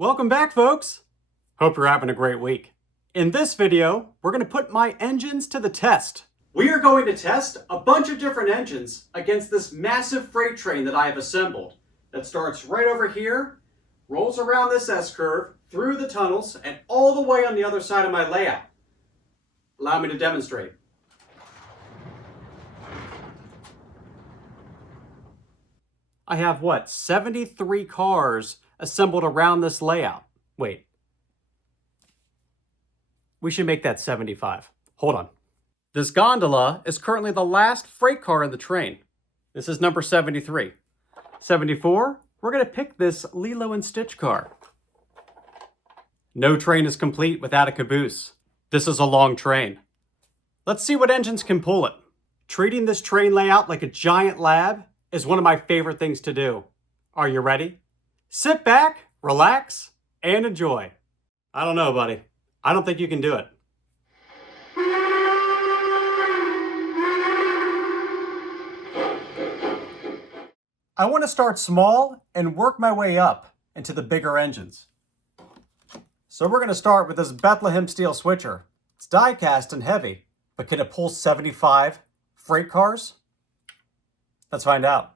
Welcome back, folks! Hope you're having a great week. In this video, we're going to put my engines to the test. We are going to test a bunch of different engines against this massive freight train that I have assembled that starts right over here, rolls around this S-curve, through the tunnels, and all the way on the other side of my layout. Allow me to demonstrate. I have, 73 cars assembled around this layout. Wait. We should make that 75. Hold on. This gondola is currently the last freight car in the train. This is number 73. 74, we're going to pick this Lilo and Stitch car. No train is complete without a caboose. This is a long train. Let's see what engines can pull it. Treating this train layout like a giant lab is one of my favorite things to do. Are you ready? Sit back, relax, and enjoy. I don't know, buddy. I don't think you can do it. I want to start small and work my way up into the bigger engines. So we're going to start with this Bethlehem steel switcher. It's die cast and heavy, but can it pull 75 freight cars? Let's find out.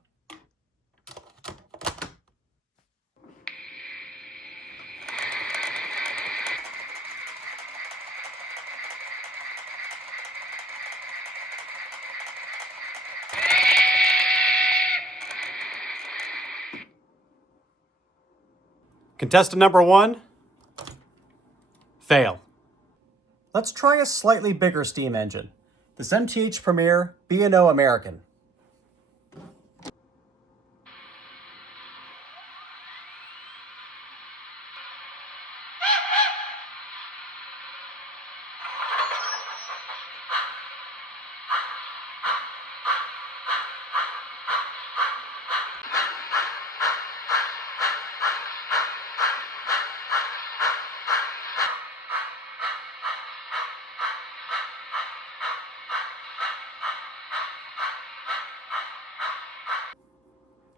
Contestant number 1, fail. Let's try a slightly bigger steam engine, this MTH Premier B&O American.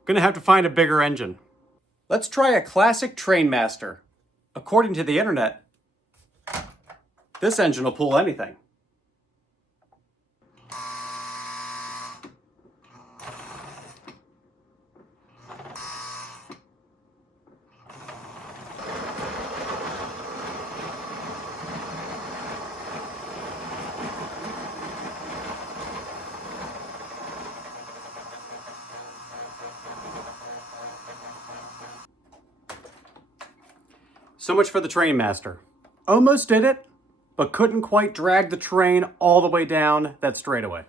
Gonna have to find a bigger engine. Let's try a classic Trainmaster. According to the internet, this engine will pull anything. So much for the Trainmaster. Almost did it, but couldn't quite drag the train all the way down that straightaway.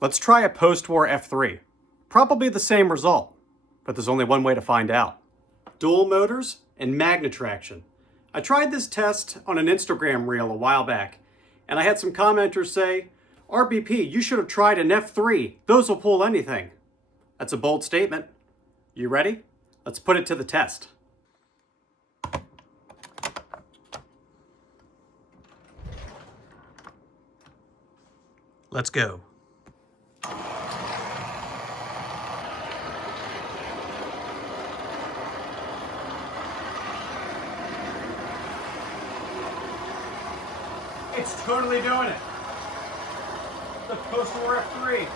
Let's try a post-war F3. Probably the same result, but there's only one way to find out. Dual motors and magnet traction. I tried this test on an Instagram reel a while back, and I had some commenters say, RBP, you should have tried an F3. Those will pull anything. That's a bold statement. You ready? Let's put it to the test. Let's go. It's totally doing it. The post-war F3.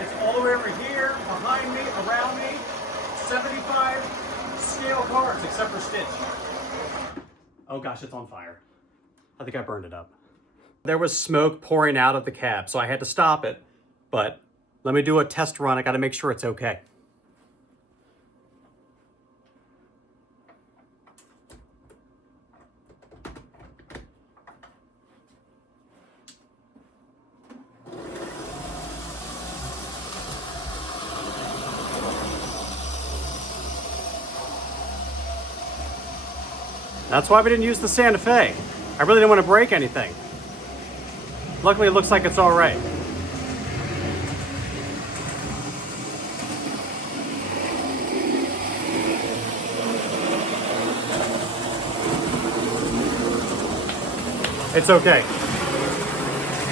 It's all the way over here, behind me, around me. 75 scale cars, except for Stitch. Oh gosh, it's on fire. I think I burned it up. There was smoke pouring out of the cab, so I had to stop it. But let me do a test run. I gotta make sure it's okay. That's why we didn't use the Santa Fe. I really didn't want to break anything. Luckily, it looks like it's all right. It's okay.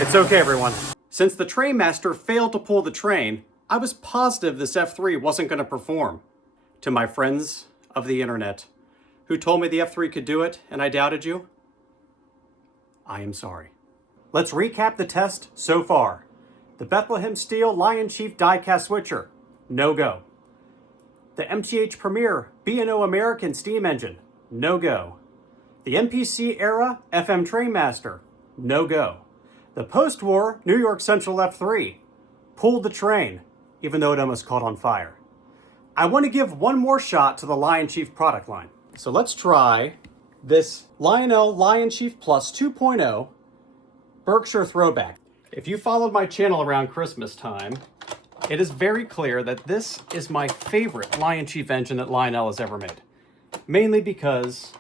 It's okay, everyone. Since the Trainmaster failed to pull the train, I was positive this F3 wasn't going to perform. To my friends of the internet who told me the F3 could do it and I doubted you, I am sorry. Let's recap the test so far. The Bethlehem Steel Lionchief die-cast switcher, no go. The MTH Premier B&O American steam engine, no go. The MPC Era FM Trainmaster, no go. The post-war New York Central F3 pulled the train, even though it almost caught on fire. I want to give one more shot to the Lionchief product line. So let's try this Lionel Lionchief Plus 2.0 Berkshire throwback. If you followed my channel around Christmas time, it is very clear that this is my favorite Lionchief engine that Lionel has ever made. Mainly because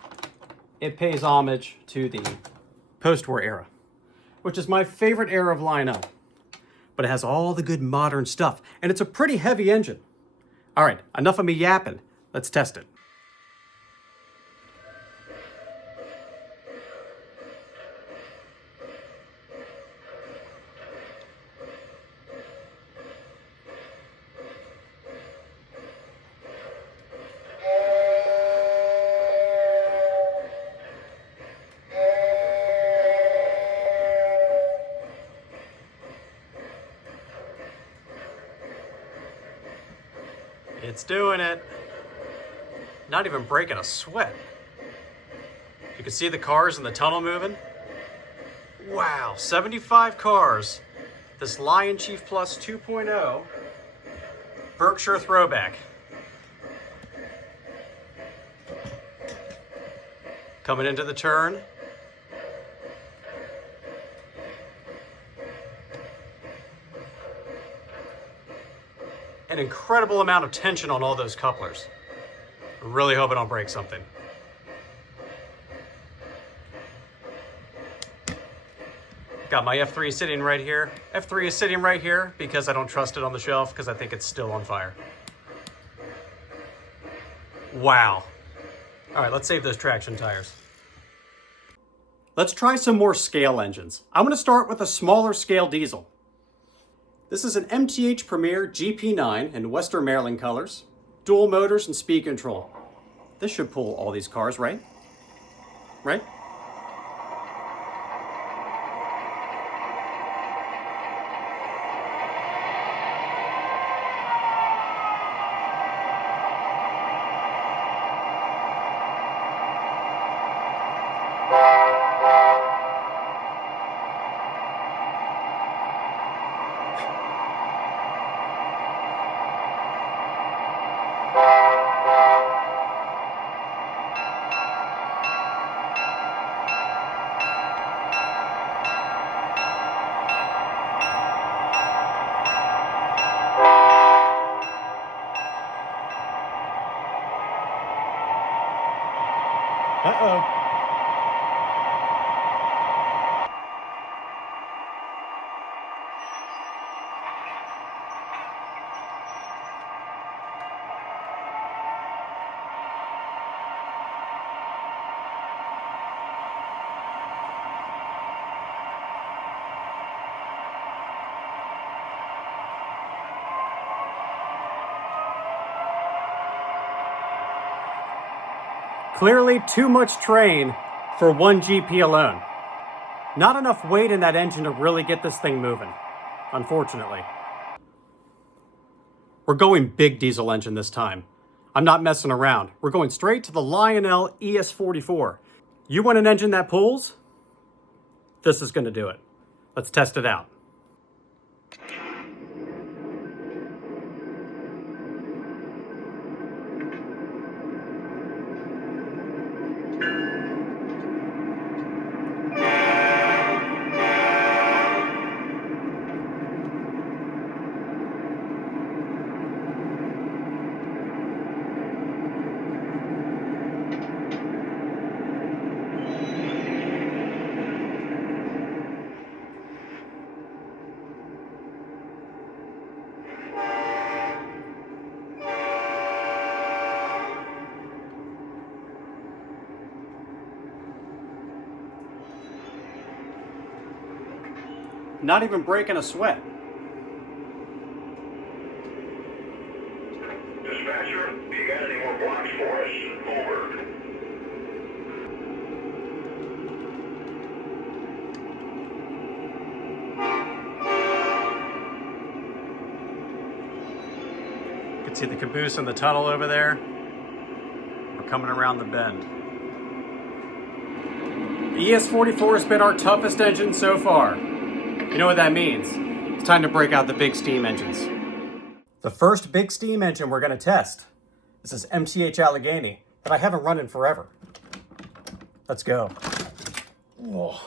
it pays homage to the post-war era, which is my favorite era of Lionel. But it has all the good modern stuff, and it's a pretty heavy engine. All right, enough of me yapping. Let's test it. It's doing it. Not even breaking a sweat. You can see the cars in the tunnel moving. Wow, 75 cars. This Lionchief Plus 2.0 Berkshire throwback. Coming into the turn. An incredible amount of tension on all those couplers. Really hope I don't break something. Got my F3 sitting right here. F3 is sitting right here because I don't trust it on the shelf because I think it's still on fire. Wow. All right, let's save those traction tires. Let's try some more scale engines. I'm gonna start with a smaller scale diesel. This is an MTH Premier GP9 in Western Maryland colors, dual motors and speed control. This should pull all these cars, right? Right? Uh-oh. Clearly too much train for one GP alone. Not enough weight in that engine to really get this thing moving, unfortunately. We're going big diesel engine this time. I'm not messing around. We're going straight to the Lionel ES44. You want an engine that pulls? This is going to do it. Let's test it out. Not even breaking a sweat. Dispatcher, you got any more blocks for us? Over. You can see the caboose in the tunnel over there. We're coming around the bend. The ES44 has been our toughest engine so far. You know what that means. It's time to break out the big steam engines. The first big steam engine we're going to test. This is MTH Allegheny that I haven't run in forever. Let's go. Whoa.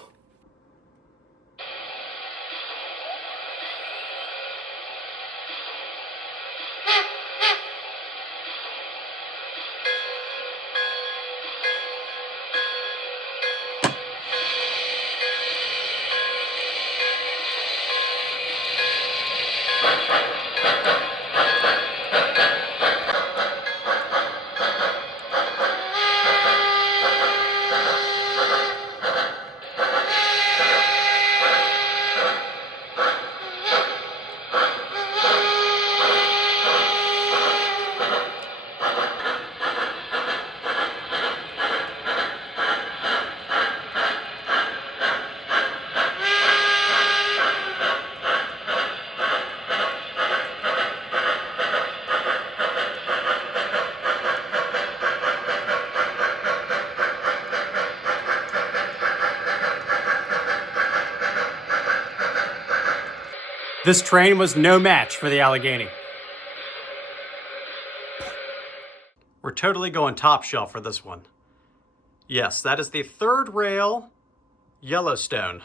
This train was no match for the Allegheny. We're totally going top shelf for this one. Yes, that is the third rail Yellowstone.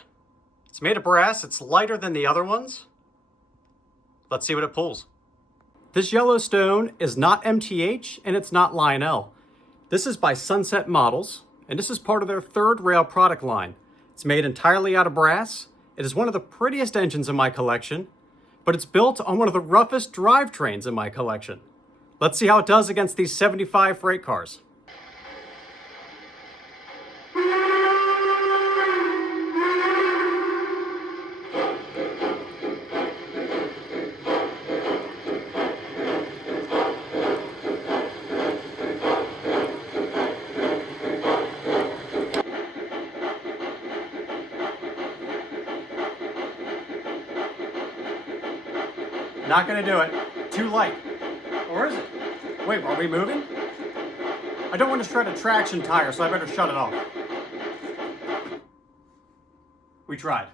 It's made of brass, it's lighter than the other ones. Let's see what it pulls. This Yellowstone is not MTH and it's not Lionel. This is by Sunset Models, and this is part of their third rail product line. It's made entirely out of brass. It is one of the prettiest engines in my collection, but it's built on one of the roughest drivetrains in my collection. Let's see how it does against these 75 freight cars. Not gonna do it. Too light. Or is it? Wait, are we moving? I don't want to shred a traction tire, so I better shut it off. We tried.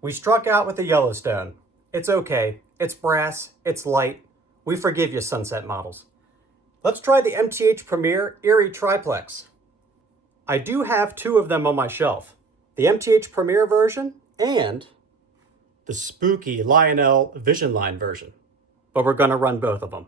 We struck out with the Yellowstone. It's okay. It's brass. It's light. We forgive you, Sunset Models. Let's try the MTH Premier Erie Triplex. I do have two of them on my shelf. The MTH Premier version and the spooky Lionel Vision Line version. But we're gonna run both of them.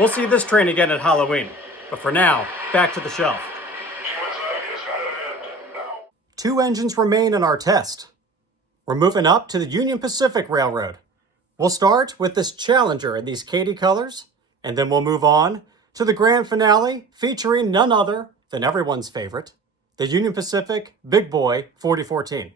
We'll see this train again at Halloween. But for now, back to the shelf. Two engines remain in our test. We're moving up to the Union Pacific Railroad. We'll start with this Challenger in these Katy colors, and then we'll move on to the grand finale featuring none other than everyone's favorite, the Union Pacific Big Boy 4014.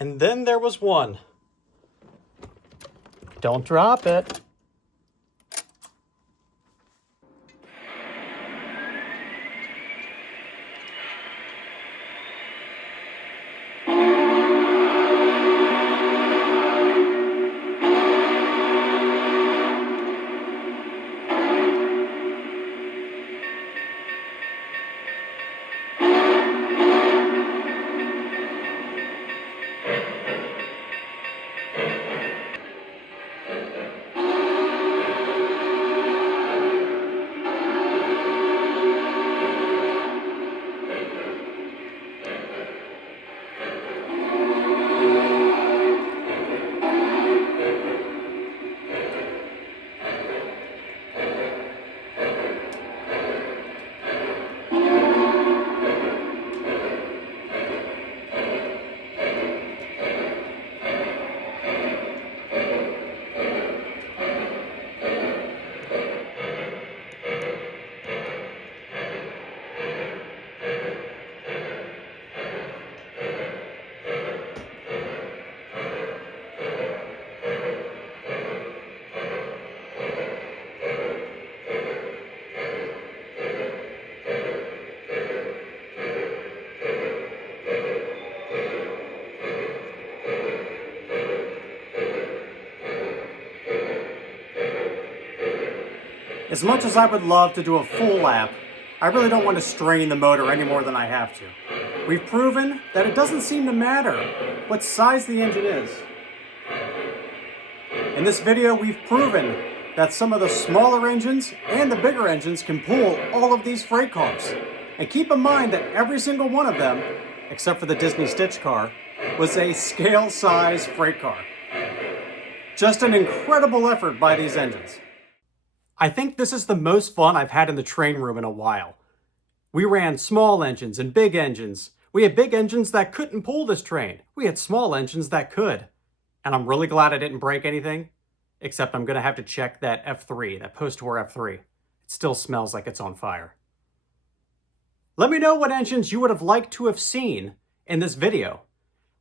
And then there was one. Don't drop it. As much as I would love to do a full lap, I really don't want to strain the motor any more than I have to. We've proven that it doesn't seem to matter what size the engine is. In this video, we've proven that some of the smaller engines and the bigger engines can pull all of these freight cars. And keep in mind that every single one of them, except for the Disney Stitch car, was a scale-size freight car. Just an incredible effort by these engines. I think this is the most fun I've had in the train room in a while. We ran small engines and big engines. We had big engines that couldn't pull this train. We had small engines that could. And I'm really glad I didn't break anything, except I'm going to have to check that F3, that post-war F3. It still smells like it's on fire. Let me know what engines you would have liked to have seen in this video.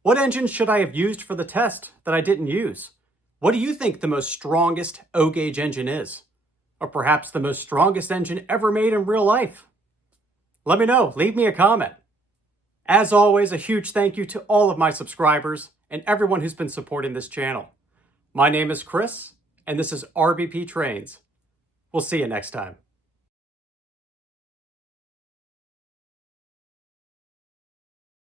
What engines should I have used for the test that I didn't use? What do you think the most strongest O-gauge engine is? Or perhaps the most strongest engine ever made in real life? Let me know. Leave me a comment. As always, a huge thank you to all of my subscribers and everyone who's been supporting this channel. My name is Chris, and this is RBP Trains. We'll see you next time.